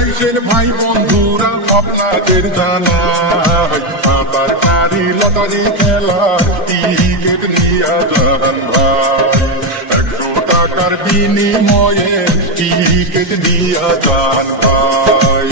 আইসেন ভাই বন্ধুরা আপনাদের জানাই আবার গাড়ি লটারি খেলার টিকিট নিয়ে যান ভাই 100 টাকার বিনিময়ে টিকিট নিয়ে যান ভাই।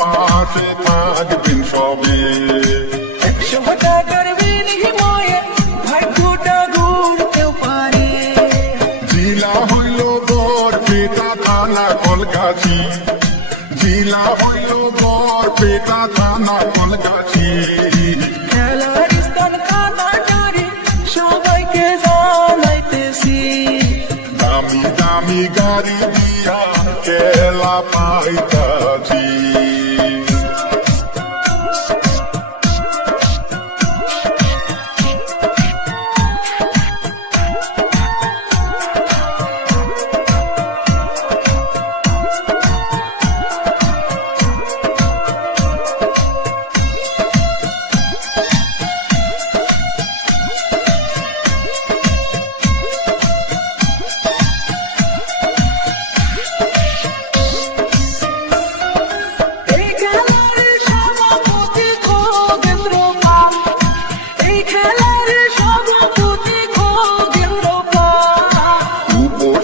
পাশে থাকবেন সবে 100 টাকার বিনিময়ে ভাগ্যটা ঘুরতেও পারে। জেলা হইল বরপেটা থানা কলকাছি, জেলা হইল বরপেটা থানা কলকাছি। খেলার স্থান কাটাটারি সবাইকে জানাইতেছি, দামি দামি গাড়ি দিয়া খেলা পাইতাছি।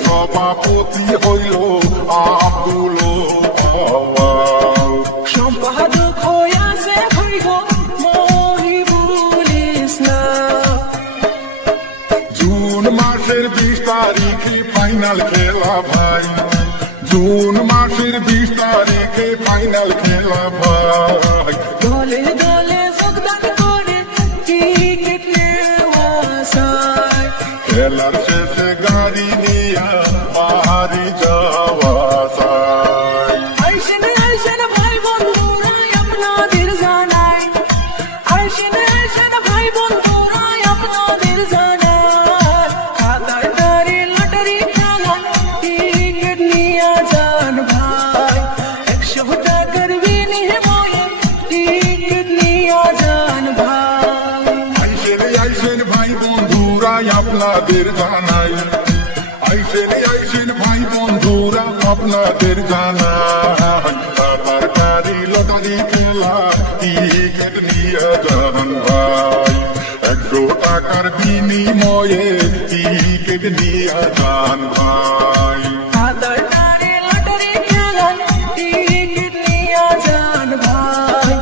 সভাপতি হইল আব্দুল সম্পাদক হইয়াছে হইব মহিবুল ইসলাম। জুন মাসের 20 তারিখে ফাইনাল খেলা ভাই, জুন মাসের 20 তারিখে ফাইনাল খেলা ভাই। দলে দলে যোগদান করে টিকিট নেওয়া চাই, খেলার শেষে গাড়ি নিয়া বাড়ি যাওয়া চাই। আইসেন আইসেন ভাই বন্ধুরা আপনাদের জানাই, আইসেন আইসেন ভাই বন্ধুরা আপনাদের জানাই। খাতার তারি লটারি খেলা টিকিট নিয়ে যান ভাই, 100 টাকার বিনিময়ে টিকিট নিয়ে যান ভাই। আইসেন আইসেন ভাই বন্ধুরা আপনাদের জানাই, আইসেন আইসেন ভাই বন্ধুরা আপনাদের জানাই। আবার গাড়ি লটারি খেলা টিকিট নিয়ে যান ভাই, 100 টাকার বিনিময়ে টিকিট নিয়ে যান ভাই। খাতার তারি লটারি খেলা টিকিট নিয়ে যান ভাই,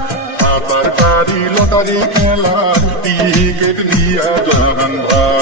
আবার গাড়ি লটারি খেলা টিকিট নিয়ে যান ভাই।